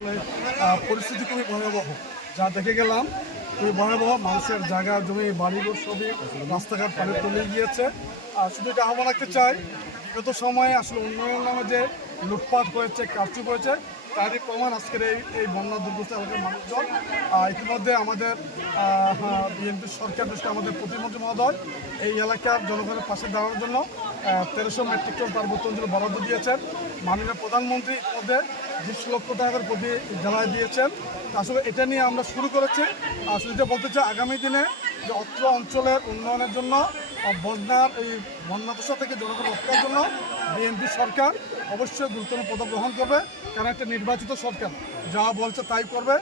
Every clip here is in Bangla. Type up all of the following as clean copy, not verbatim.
পরিস্থিতি খুবই ভয়াবহ, যা দেখে গেলাম খুবই ভয়াবহ। মানুষের জায়গা জমি বাড়িঘর সবই রাস্তাঘাট পানি তলিয়ে গিয়েছে। আর শুধু এটা আহ্বান রাখতে চাই, বিগত সময়ে আসলে উন্নয়ন নামে যে লুটপাট হয়েছে, কারচুপ হয়েছে, তারই প্রমাণ আজকের এই বন্যা দুর্গত এলাকার মানুষজন। ইতিমধ্যে আমাদের বিএনপি সরকার, বিশেষ করে আমাদের প্রতিমন্ত্রী মহোদয় এই এলাকার জনগণের পাশে দাঁড়ানোর জন্য 1300 মেট্রিক টন পার্বত্য অঞ্চল বরাদ্দ দিয়েছেন। মাননীয় প্রধানমন্ত্রী ইতিমধ্যে 20 লক্ষ টাকার প্রতি জেলায় দিয়েছেন। আসলে এটা নিয়ে আমরা শুরু করেছি। আসলে এটা বলতে চাই, আগামী দিনে যে অত্র অঞ্চলের উন্নয়নের জন্য বন্যাদশা থেকে জনগণ রক্ষার জন্য বিএনপি সরকার অবশ্যই গুরুত্বপূর্ণ পদক্ষেপ গ্রহণ করবে, কারণ একটা নির্বাচিত সরকার যা বলছে তাই করবে।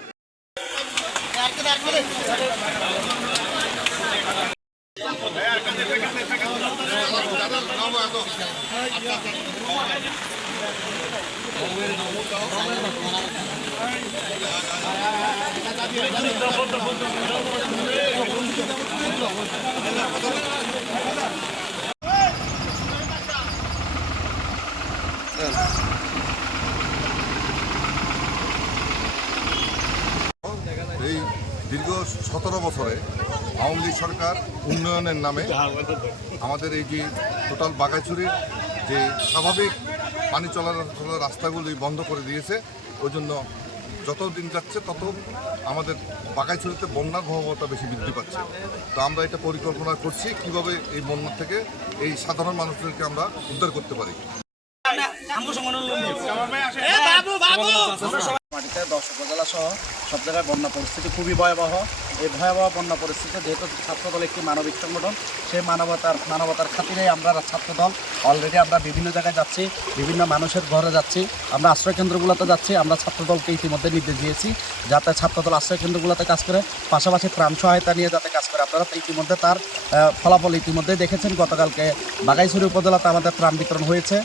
এই দীর্ঘ 17 বছরে আওয়ামী লীগ সরকার উন্নয়নের নামে আমাদের এই যে টোটাল বাগাইছড়ির যে স্বাভাবিক পানি চলাচলের রাস্তাগুলি বন্ধ করে দিয়েছে। ওই জন্য যত দিন যাচ্ছে তত আমাদের বাগাইছড়িতে বন্যার ভয়াবহতা বেশি বৃদ্ধি পাচ্ছে। তো আমরা এটা পরিকল্পনা করছি কিভাবে এই বন্যা থেকে এই সাধারণ মানুষদেরকে আমরা উদ্ধার করতে পারি। মাটিতে 10 উপজেলা সহ সব জায়গায় বন্যা পরিস্থিতি খুবই ভয়াবহ। এই ভয়াবহ বন্যা পরিস্থিতিতে যেহেতু ছাত্রদল একটি মানবিক সংগঠন, সেই মানবতার খাতিরেই আমরা ছাত্রদল অলরেডি আমরা বিভিন্ন জায়গায় যাচ্ছি, বিভিন্ন মানুষের ঘরে যাচ্ছি, আমরা আশ্রয়কেন্দ্রগুলোতে যাচ্ছি। আমরা ছাত্রদলকে ইতিমধ্যে নির্দেশ দিয়েছি যাতে ছাত্রদল আশ্রয়কেন্দ্রগুলোতে কাজ করে, পাশাপাশি ত্রাণ সহায়তা নিয়ে যাতে কাজ করে। আপনারা তো ইতিমধ্যে তার ফলাফল ইতিমধ্যে দেখেছেন। গতকালকে বাগাইছড়ি উপজেলাতে আমাদের ত্রাণ বিতরণ হয়েছে।